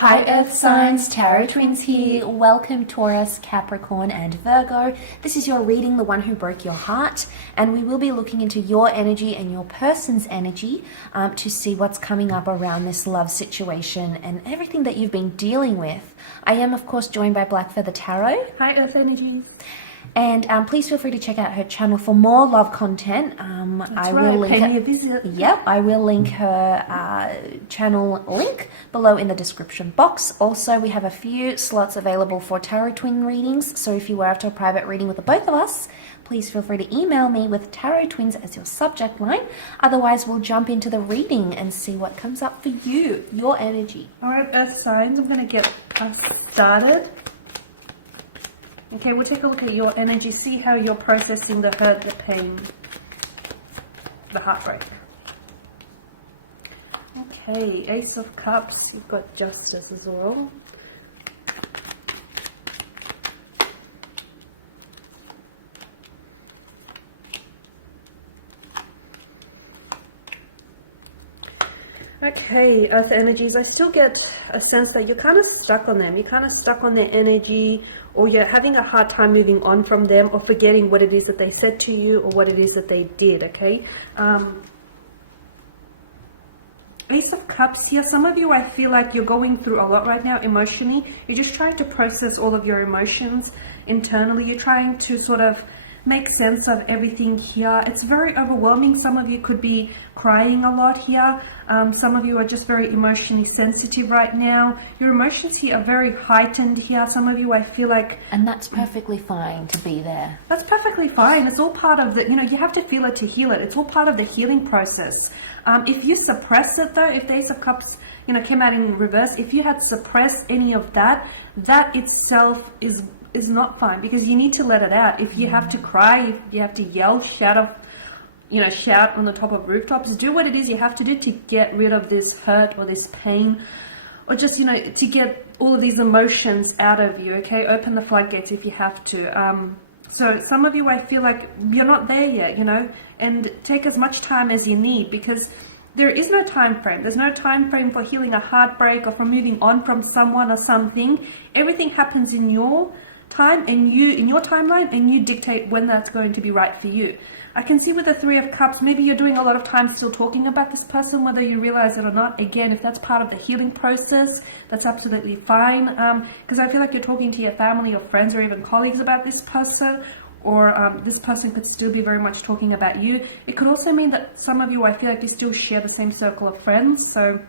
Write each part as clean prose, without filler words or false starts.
Hi Earth signs, Tarot Twins here. Welcome Taurus, Capricorn and Virgo. This is your reading, the one who broke your heart, and we will be looking into your energy and your person's energy to see what's coming up around this love situation and everything that you've been dealing with. I am of course joined by Black Feather Tarot. Hi Earth Energies. And please feel free to check out her channel for more love content. I will link pay me a visit. Yep, I will link her channel link below in the description box. Also, we have a few slots available for Tarot Twin readings. So if you were after a private reading with the both of us, please feel free to email me with Tarot Twins as your subject line. Otherwise, we'll jump into the reading and see what comes up for you, your energy. All right, Earth signs, I'm going to get us started. Okay, we'll take a look at your energy, see how you're processing the hurt, the pain, the heartbreak. Okay, Ace of Cups, you've got Justice as well. Okay, Earth energies, I still get a sense that you're kind of stuck on them. You're kind of stuck on their energy, or you're having a hard time moving on from them, or forgetting what it is that they said to you or what it is that they did, okay? Ace of Cups here, some of you, I feel like you're going through a lot right now emotionally. You're just trying to process all of your emotions internally. You're trying to sort of make sense of everything here. It's very overwhelming. Some of you could be crying a lot here. Some of you are just very emotionally sensitive right now. Your emotions here are very heightened here. Some of you, I feel like... And that's perfectly fine to be there. That's perfectly fine. It's all part of the, you have to feel it to heal it. It's all part of the healing process. If you suppress it though, if the Ace of Cups, came out in reverse, if you had suppressed any of that, that itself is not fine, because you need to let it out. If you have to cry, if you have to yell, shout on the top of rooftops, do what it is you have to do to get rid of this hurt or this pain, or just, to get all of these emotions out of you, okay? Open the floodgates if you have to. So some of you, I feel like you're not there yet, and take as much time as you need, because there is no time frame. There's no time frame for healing a heartbreak or for moving on from someone or something. Everything happens in your time and in your timeline, and you dictate when that's going to be right for you. I can see with the Three of Cups, maybe you're doing a lot of time still talking about this person, whether you realize it or not. Again, if that's part of the healing process, that's absolutely fine, because I feel like you're talking to your family or friends or even colleagues about this person, or this person could still be very much talking about you. It could also mean that some of you, I feel like you still share the same circle of friends, so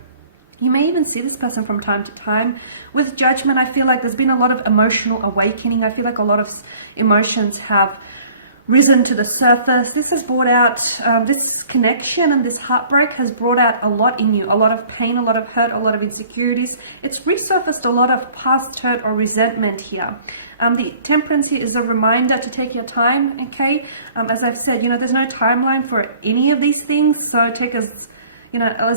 you may even see this person from time to time. With Judgment, I feel like there's been a lot of emotional awakening. I feel like a lot of emotions have risen to the surface. This has brought out, this connection and this heartbreak has brought out a lot in you. A lot of pain, a lot of hurt, a lot of insecurities. It's resurfaced a lot of past hurt or resentment here. The Temperance here is a reminder to take your time, okay? As I've said, there's no timeline for any of these things, so take as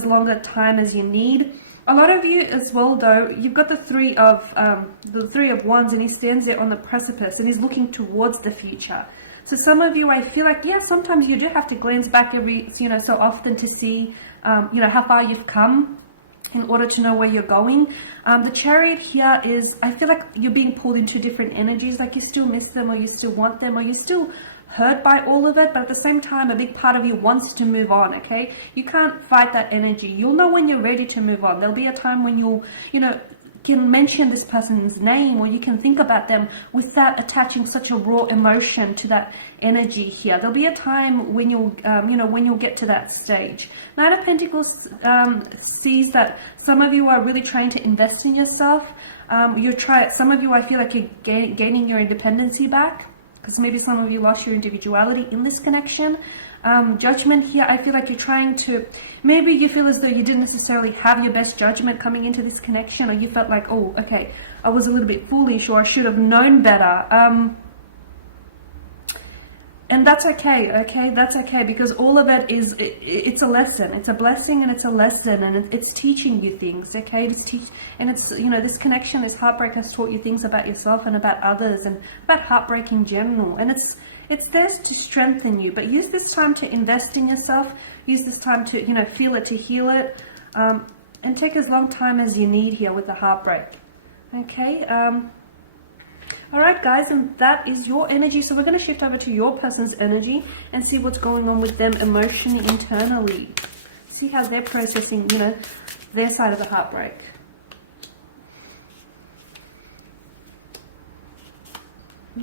long a time as you need. A lot of you as well, though, you've got the Three of Wands, and he stands there on the precipice and he's looking towards the future. So some of you, I feel like, yeah, sometimes you do have to glance back every, so often to see, how far you've come in order to know where you're going. The Chariot here is, I feel like you're being pulled into different energies, like you still miss them, or you still want them, or you still hurt by all of it, but at the same time, a big part of you wants to move on, okay? You can't fight that energy. You'll know when you're ready to move on. There'll be a time when you'll, can mention this person's name, or you can think about them without attaching such a raw emotion to that energy here. There'll be a time when you'll, when you'll get to that stage. Knight of Pentacles sees that some of you are really trying to invest in yourself. Some of you, I feel like you're gaining your independency back, because maybe some of you lost your individuality in this connection. Judgment here, I feel like you're trying to, maybe you feel as though you didn't necessarily have your best judgment coming into this connection, or you felt like, oh, okay, I was a little bit foolish, or I should have known better. And that's okay, that's okay, because all of it is, it's a lesson. It's a blessing and it's a lesson, and it's teaching you things, okay? This connection, this heartbreak has taught you things about yourself and about others, and about heartbreak in general. And it's there to strengthen you, but use this time to invest in yourself. Use this time to, feel it, to heal it. And take as long time as you need here with the heartbreak. Okay. All right, guys, and that is your energy. So we're going to shift over to your person's energy and see what's going on with them emotionally, internally. See how they're processing, you know, their side of the heartbreak.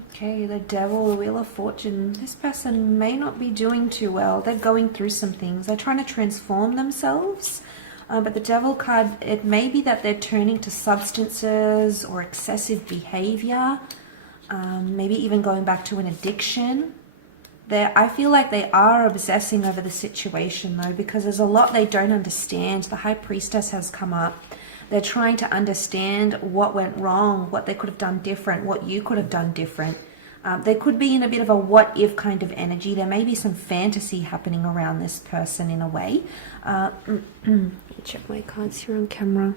Okay, the Devil, the Wheel of Fortune. This person may not be doing too well. They're going through some things. They're trying to transform themselves. But the Devil card, it may be that they're turning to substances or excessive behavior. Maybe even going back to an addiction. I feel like they are obsessing over the situation though, because there's a lot they don't understand. The High Priestess has come up. They're trying to understand what went wrong, what they could have done different, what you could have done different. They could be in a bit of a what if kind of energy. There may be some fantasy happening around this person in a way. Let me check my cards here on camera.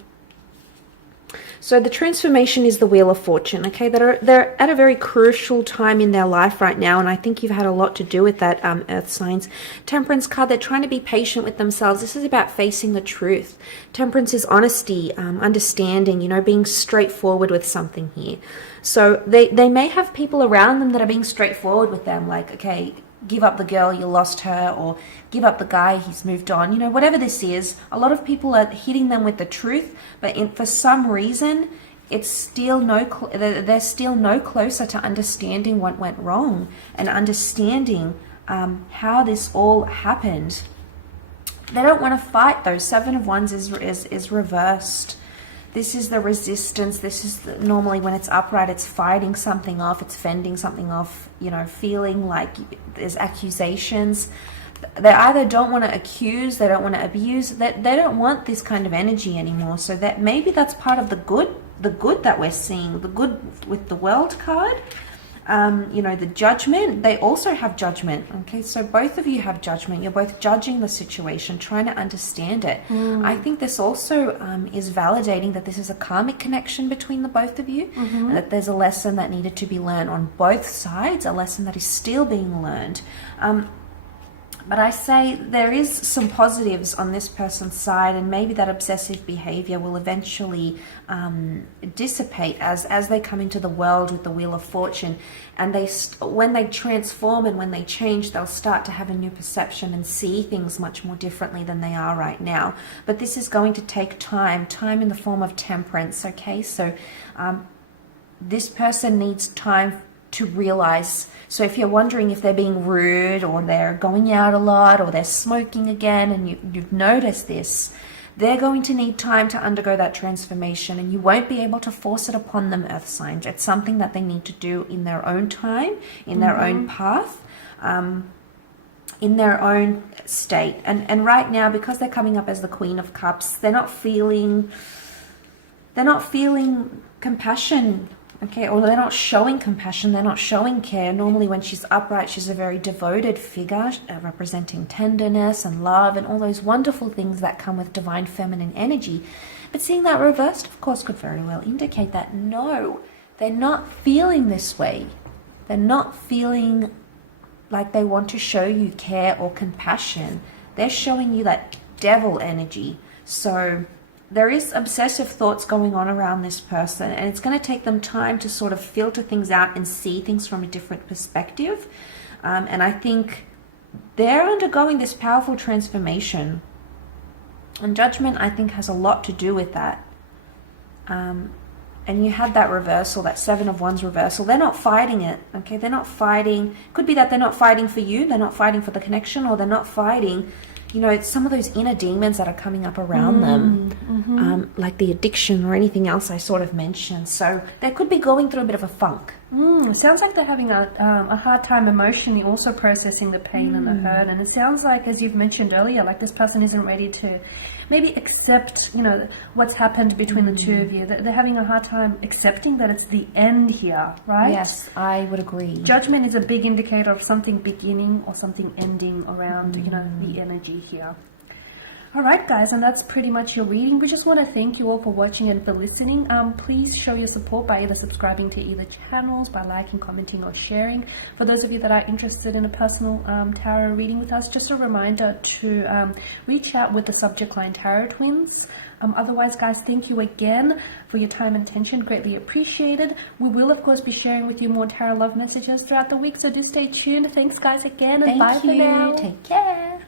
So the transformation is the Wheel of Fortune, okay? They're at a very crucial time in their life right now, and I think you've had a lot to do with that, Earth signs. Temperance card, they're trying to be patient with themselves. This is about facing the truth. Temperance is honesty, understanding, you know, being straightforward with something here. So they may have people around them that are being straightforward with them, like, okay, give up the girl, you lost her, or give up the guy, he's moved on. You know, whatever this is, a lot of people are hitting them with the truth, but for some reason, it's still they're still no closer to understanding what went wrong and understanding how this all happened. They don't want to fight though. Seven of Wands is reversed. This is the resistance. This is normally when it's upright, it's fighting something off, it's fending something off, you know, feeling like there's accusations. They either don't want to accuse, they don't want to abuse, they don't want this kind of energy anymore. So that maybe that's part of the good that we're seeing, the good with the World card. You know, the Judgment, they also have Judgment. Okay, so both of you have Judgment. You're both judging the situation, trying to understand it. I think this also is validating that this is a karmic connection between the both of you, and that there's a lesson that needed to be learned on both sides, a lesson that is still being learned. But I say there is some positives on this person's side, and maybe that obsessive behavior will eventually dissipate as they come into the world with the Wheel of Fortune. And when they transform and when they change, they'll start to have a new perception and see things much more differently than they are right now. But this is going to take time in the form of temperance, okay? So this person needs time to realize. So if you're wondering if they're being rude or they're going out a lot or they're smoking again, and you've noticed this, they're going to need time to undergo that transformation, and you won't be able to force it upon them, Earth signs. It's something that they need to do in their own time, in their own path, in their own state. And right now, because they're coming up as the Queen of Cups, they're not feeling compassion. Okay, or they're not showing compassion, they're not showing care. Normally when she's upright, she's a very devoted figure, representing tenderness and love and all those wonderful things that come with divine feminine energy. But seeing that reversed, of course, could very well indicate that no, they're not feeling this way. They're not feeling like they want to show you care or compassion. They're showing you that devil energy. So there is obsessive thoughts going on around this person, and it's going to take them time to sort of filter things out and see things from a different perspective. And I think they're undergoing this powerful transformation. And Judgment, I think, has a lot to do with that. And you had that reversal, that Seven of Wands reversal. They're not fighting it, okay? They're not fighting. Could be that they're not fighting for you, they're not fighting for the connection, or they're not fighting, you know, it's some of those inner demons that are coming up around them, like the addiction or anything else I sort of mentioned. So they could be going through a bit of a funk. Sounds like they're having a hard time emotionally also processing the pain and the hurt. And it sounds like, as you've mentioned earlier, like this person isn't ready to maybe accept, you know, what's happened between the two of you. They're having a hard time accepting that it's the end here, right? Yes, I would agree. Judgment is a big indicator of something beginning or something ending around, you know, the energy here. Alright guys, and that's pretty much your reading. We just want to thank you all for watching and for listening. Please show your support by either subscribing to either channels, by liking, commenting or sharing. For those of you that are interested in a personal tarot reading with us, just a reminder to reach out with the subject line Tarot Twins. Otherwise guys, thank you again for your time and attention, greatly appreciated. We will of course be sharing with you more tarot love messages throughout the week, so do stay tuned. Thanks guys again, and bye for now. Take care.